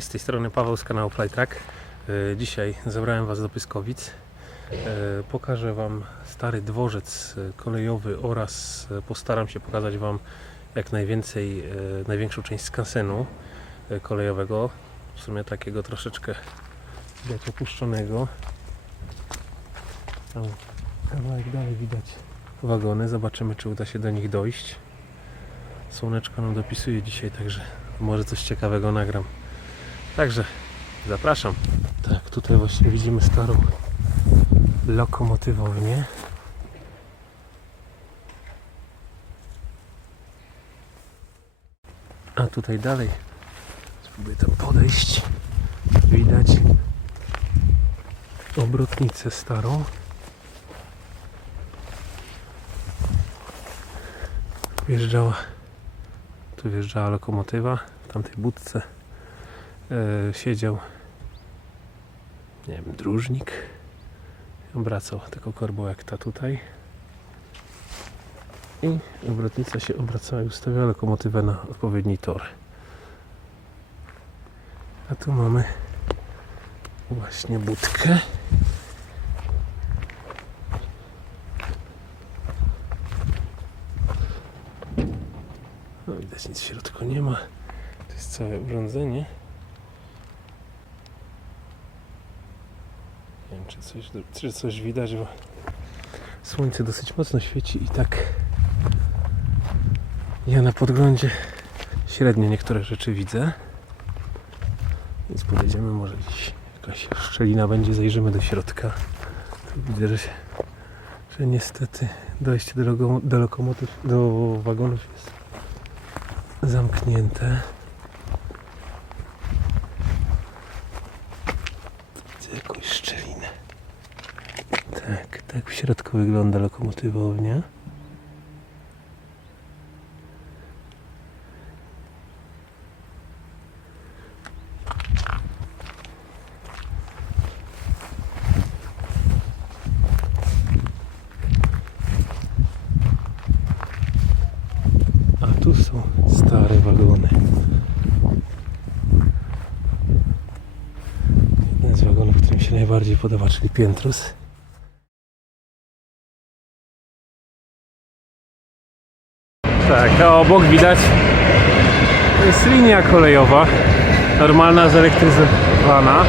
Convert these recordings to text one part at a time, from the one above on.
Cześć, z tej strony Paweł z kanału Flytrack. E, Dzisiaj zabrałem Was do Pyskowic. E, Pokażę Wam stary dworzec e, kolejowy oraz postaram się pokazać Wam jak najwięcej, największą część skansenu kolejowego. W sumie takiego troszeczkę widać opuszczonego. Tam kawałek dalej widać wagony. Zobaczymy, czy uda się do nich dojść. Słoneczko nam dopisuje dzisiaj, także może coś ciekawego nagram. Także zapraszam. Tak, tutaj właśnie widzimy starą lokomotywownię. A tutaj dalej spróbuję tam podejść. Widać obrotnicę starą. Wjeżdżała tu wjeżdżała lokomotywa w tamtej budce e, siedział nie wiem, dróżnik. Obracał taką korbą jak ta tutaj. I obrotnica się obracała i ustawiała lokomotywę na odpowiedni tor. A tu mamy właśnie budkę. No widać nic w środku nie ma. To jest całe urządzenie Nie wiem, czy coś, czy coś widać, bo słońce dosyć mocno świeci i tak ja na podglądzie średnio niektóre rzeczy widzę. Więc podejdziemy, może gdzieś jakaś szczelina będzie, zajrzymy do środka. Widzę, że, się, że niestety dojście do, logo, do lokomotyw, do wagonów jest zamknięte. Widzę jakąś szczelinę. Tak, tak w środku wygląda lokomotywownia. A tu są stare wagony. Jeden z się najbardziej podoba, czyli Piętrus. Tak, a obok widać jest linia kolejowa, normalna, zelektryzowana.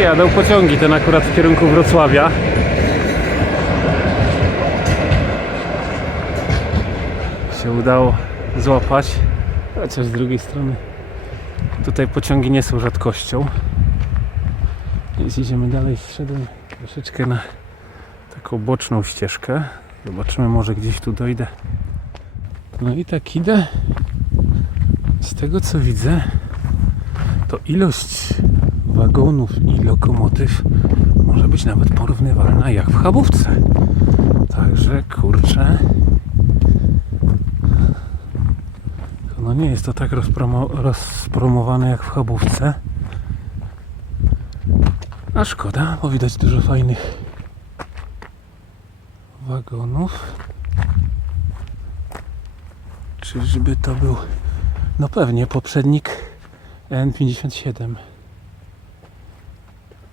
Jadą pociągi, ten akurat w kierunku Wrocławia. Się udało złapać, chociaż z drugiej strony tutaj pociągi nie są rzadkością. Więc idziemy dalej, zszedłem troszeczkę na taką boczną ścieżkę. Zobaczymy, może gdzieś tu dojdę. No i tak idę. Z tego co widzę, to ilość wagonów i lokomotyw może być nawet porównywalna jak w Chabówce. Także kurczę. No nie jest to tak rozpromo rozpromowane jak w Chabówce. A szkoda, bo widać dużo fajnych wagonów. Czyżby to był, no pewnie, poprzednik N57.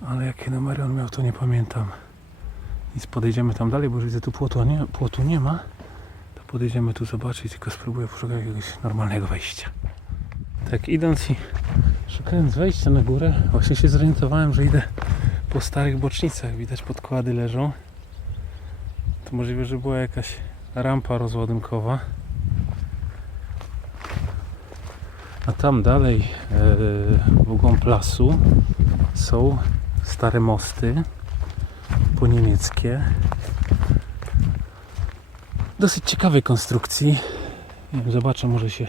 Ale jakie numery on miał, to nie pamiętam. Nic, podejdziemy tam dalej, bo widzę tu płotu nie, płotu nie ma. To podejdziemy tu zobaczyć, tylko spróbuję poszukać jakiegoś normalnego wejścia. Tak, idąc i szukając wejścia na górę, właśnie się zorientowałem, że idę po starych bocznicach. Widać podkłady leżą. To możliwe, że była jakaś rampa rozładunkowa. A tam dalej e, w ogóle plasu są stare mosty po niemieckie. Dosyć ciekawej konstrukcji. Zobaczę, może się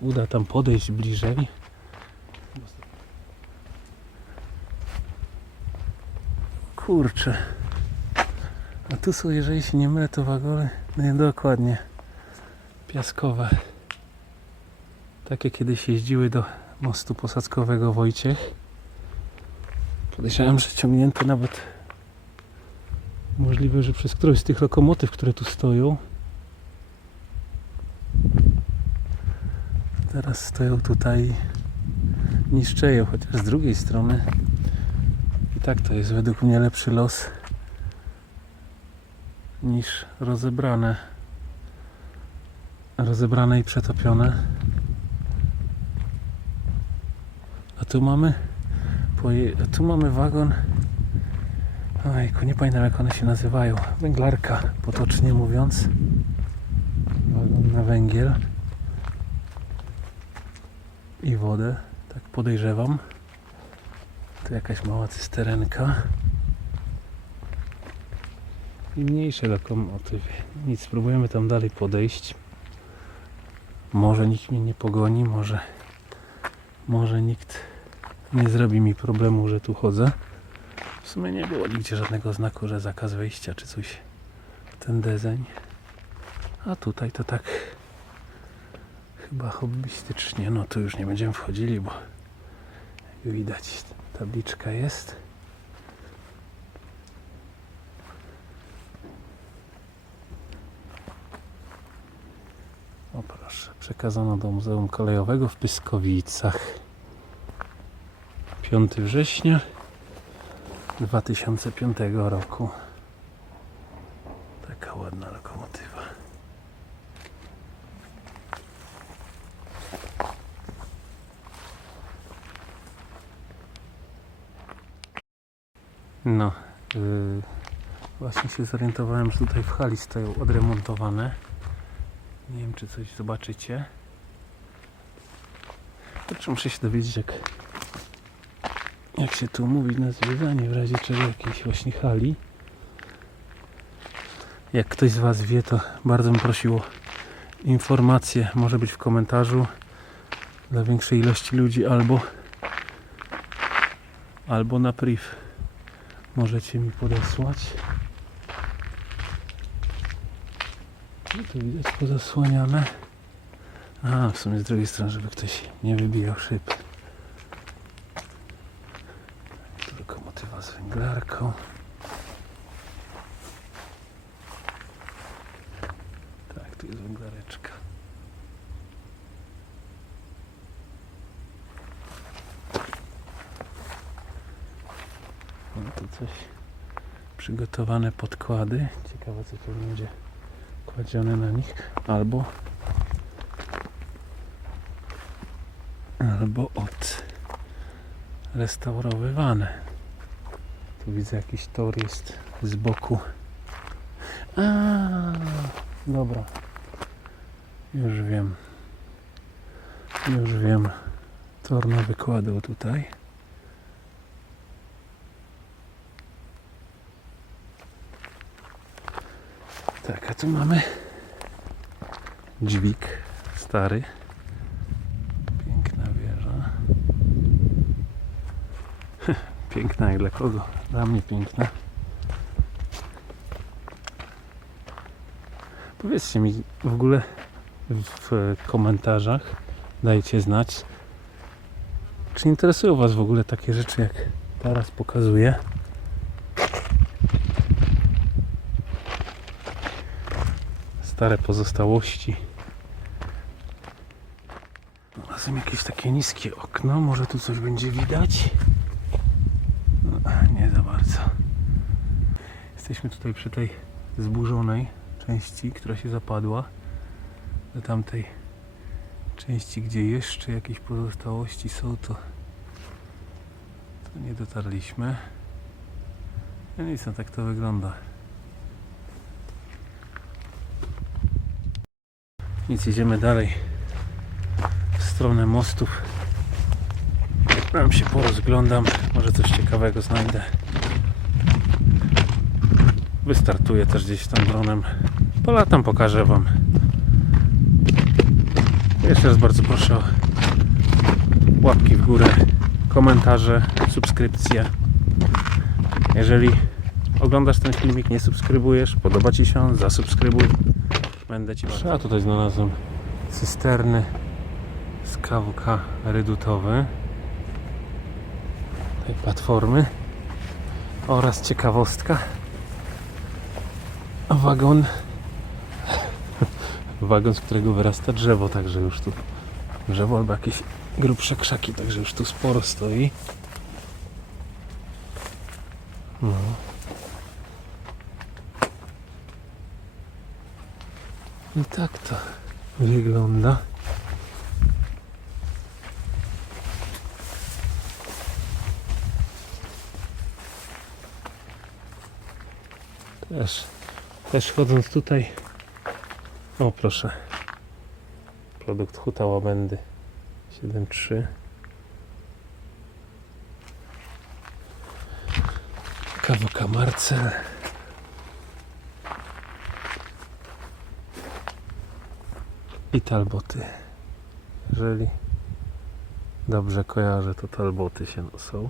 uda tam podejść bliżej. Kurczę. A tu są, jeżeli się nie mylę, to wagony, no nie dokładnie, piaskowe. Takie kiedyś jeździły do mostu posadzkowego Wojciech. Podejrzewam, że ciągnięte nawet możliwe, że przez którąś z tych lokomotyw, które tu stoją. Teraz stoją tutaj niszczeją, chociaż z drugiej strony i tak to jest według mnie lepszy los niż rozebrane rozebrane i przetopione. A tu mamy a tu mamy wagon. Ojku, nie pamiętam jak one się nazywają. Węglarka potocznie mówiąc. Wagon na węgiel. I wodę, tak podejrzewam. Tu jakaś mała cysterenka. I mniejsze lokomotywy. Nic, spróbujemy tam dalej podejść. Może nikt mnie nie pogoni, może, może nikt nie zrobi mi problemu, że tu chodzę. W sumie nie było nigdzie żadnego znaku, że zakaz wejścia czy coś ten deseń. A tutaj to tak chyba hobbystycznie. No tu już nie będziemy wchodzili, bo jak widać tabliczka jest. O proszę, przekazano do Muzeum Kolejowego w Pyskowicach. 5 września 2005 roku. Taka ładna lokomotywa. No, yy, właśnie się zorientowałem, że tutaj w hali stoją odremontowane. Nie wiem, czy coś zobaczycie. Kurczę, muszę się dowiedzieć, jak, jak się tu umówić na zwiedzanie w razie czego jakiejś właśnie hali. Jak ktoś z Was wie, to bardzo bym prosił o informacje. Może być w komentarzu dla większej ilości ludzi albo albo na priv możecie mi podesłać. I tu widać pozasłaniane. A, w sumie z drugiej strony, żeby ktoś nie wybijał szyb. Tu lokomotywa z węglarką. Tak, tu jest węglareczka. No tu coś przygotowane podkłady. Ciekawe co to będzie kładzione na nich. Albo albo od restaurowywane. Tu widzę jakiś tor jest z boku. A, dobra. Już wiem. Już wiem. Tor na wykładu tutaj. Tu mamy dźwig stary. Piękna wieża. Piękna jak dla kogo? Dla mnie piękna. Powiedzcie mi w ogóle w komentarzach, dajcie znać, czy interesują Was w ogóle takie rzeczy, jak teraz pokazuję. Stare pozostałości. Znalazłem jakieś takie niskie okno, może tu coś będzie widać. No, nie za bardzo. Jesteśmy tutaj przy tej zburzonej części, która się zapadła. Do tamtej części, gdzie jeszcze jakieś pozostałości są, to, to nie dotarliśmy. No nic, no tak to wygląda. Nic, idziemy dalej w stronę mostów. Tam się porozglądam, może coś ciekawego znajdę. Wystartuję też gdzieś tam dronem. Polatam, pokażę Wam. Jeszcze raz bardzo proszę o łapki w górę, komentarze, subskrypcje. Jeżeli oglądasz ten filmik, nie subskrybujesz, podoba Ci się zasubskrybuj. Będę Ci bardzo... A tutaj znalazłem cysterny z KWK redutowy tej platformy oraz ciekawostka wagon wagon, z którego wyrasta drzewo, także już tu drzewo albo jakieś grubsze krzaki, także już tu sporo stoi. No. I tak to wygląda. Też, też chodząc tutaj. O proszę. Produkt Huta Łabędy 7.3. Kawoka Marcel. I talboty. Jeżeli dobrze kojarzę, to talboty się są.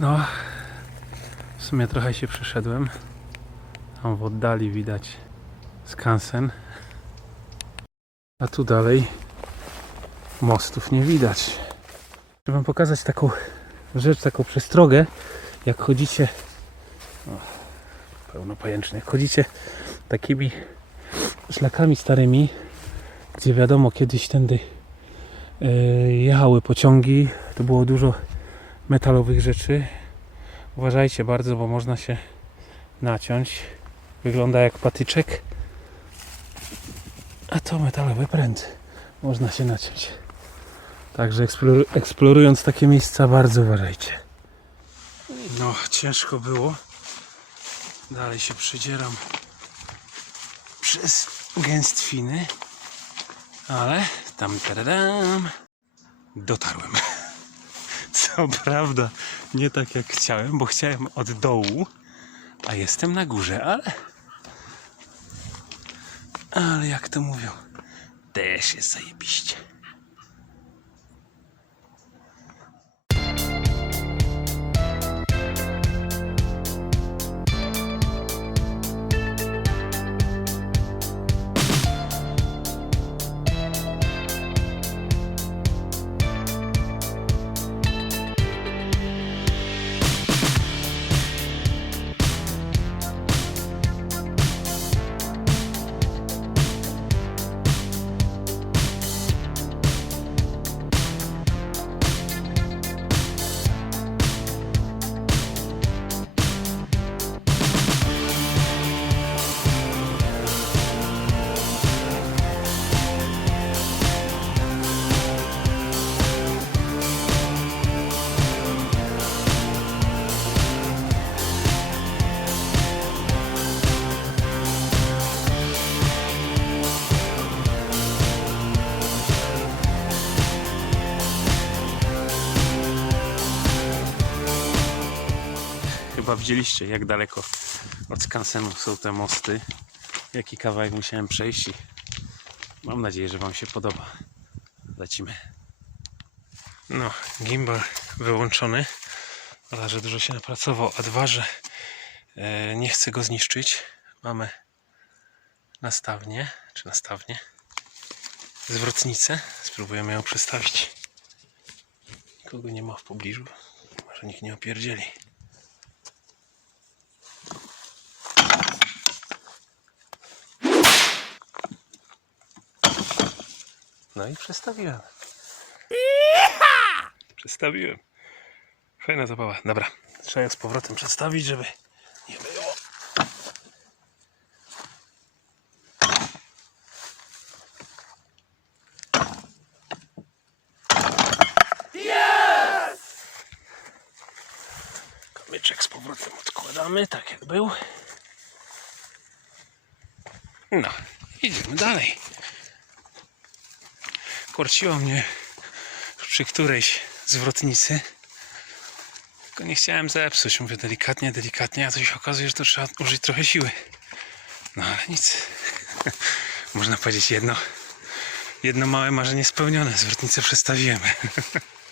No, w sumie trochę się przeszedłem. Tam w oddali widać skansen. A tu dalej mostów nie widać. Chcę wam pokazać taką rzecz, taką przestrogę. Jak chodzicie. O, pełno pajęcznych. Jak chodzicie takimi szlakami starymi, gdzie wiadomo kiedyś tędy e, jechały pociągi, to było dużo metalowych rzeczy. Uważajcie bardzo, bo można się naciąć. Wygląda jak patyczek. A to metalowy pręt. Można się naciąć. Także eksploru- eksplorując takie miejsca, bardzo uważajcie. No, ciężko było. Dalej się przedzieram przez gęstwiny. Ale tam tadadam, dotarłem. Co prawda nie tak jak chciałem, bo chciałem od dołu, a jestem na górze, ale... Ale jak to mówią, też jest zajebiście. Widzieliście, jak daleko od skansenu są te mosty. Jaki kawałek musiałem przejść i mam nadzieję, że Wam się podoba. Lecimy. No, gimbal wyłączony, ale że dużo się napracował, a dwa, że e, nie chcę go zniszczyć. Mamy nastawnię, czy nastawnię, zwrotnicę. Spróbujemy ją przestawić. Kogo nie ma w pobliżu, może nikt nie opierdzieli. No i przestawiłem. Przestawiłem. Fajna zabawa. Dobra, trzeba ją z powrotem przestawić, żeby nie było. Kamyczek z powrotem odkładamy, tak jak był. No, idziemy dalej korciło mnie przy którejś zwrotnicy. Tylko nie chciałem zepsuć. Mówię delikatnie, delikatnie, a to się okazuje, że to trzeba użyć trochę siły. No ale nic. Można powiedzieć jedno, jedno małe marzenie spełnione. Zwrotnicę przestawiłem.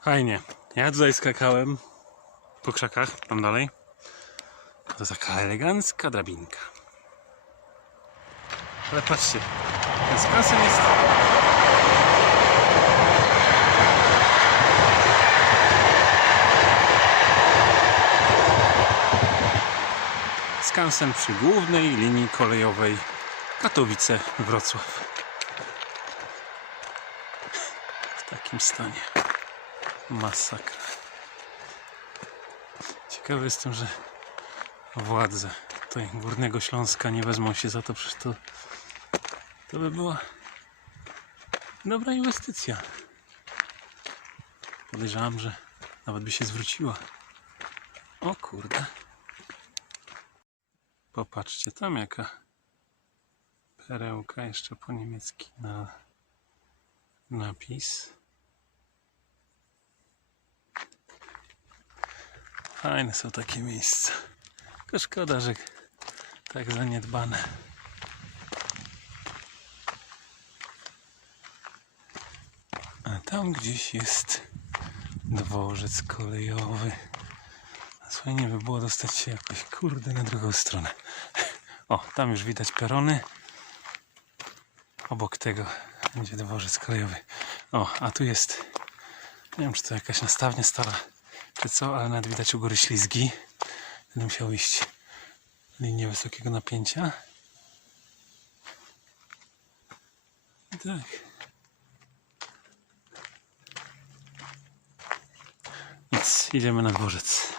Fajnie. Ja tutaj skakałem po krzakach, tam dalej. To taka elegancka drabinka. Ale patrzcie, ten skansen jest... Skansen przy głównej linii kolejowej Katowice-Wrocław. W takim stanie. Masakra. Ciekawy jestem, że władze tutaj Górnego Śląska nie wezmą się za to, przecież to, to by była dobra inwestycja. Podejrzewam, że nawet by się zwróciła. O kurde. Popatrzcie, tam jaka perełka jeszcze po niemiecki na napis. Fajne są takie miejsca. Tylko szkoda, że tak zaniedbane. A tam gdzieś jest dworzec kolejowy. Fajnie by było dostać się jakoś kurde na drugą stronę. O, tam już widać perony. Obok tego będzie dworzec kolejowy. O, a tu jest, nie wiem czy to jakaś nastawnia stara, czy co, ale nawet widać u góry ślizgi. Będę musiał iść linię wysokiego napięcia. Tak. Nic, idziemy na dworzec.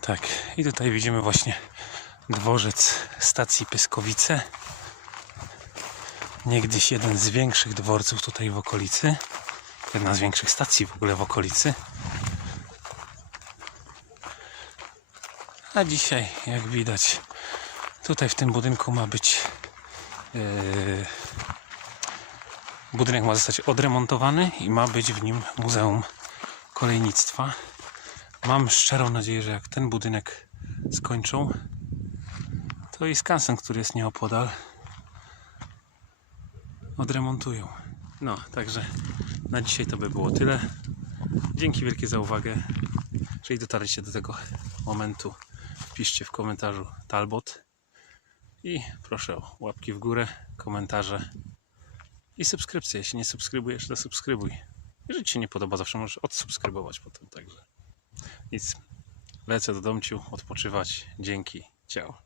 Tak, i tutaj widzimy właśnie dworzec stacji Pyskowice. Niegdyś jeden z większych dworców tutaj w okolicy. Jedna z większych stacji w ogóle w okolicy. A dzisiaj, jak widać, tutaj w tym budynku ma być. Yy, budynek ma zostać odremontowany i ma być w nim Muzeum Kolejnictwa. Mam szczerą nadzieję, że jak ten budynek skończą, to i skansen, który jest nieopodal, odremontują. No, także na dzisiaj to by było tyle. Dzięki wielkie za uwagę. Jeżeli dotarliście do tego momentu, wpiszcie w komentarzu Talbot i proszę o łapki w górę, komentarze i subskrypcję. Jeśli nie subskrybujesz, to subskrybuj. Jeżeli Ci się nie podoba, zawsze możesz odsubskrybować potem. Także nic. Lecę do domciu, odpoczywać. Dzięki. Ciao.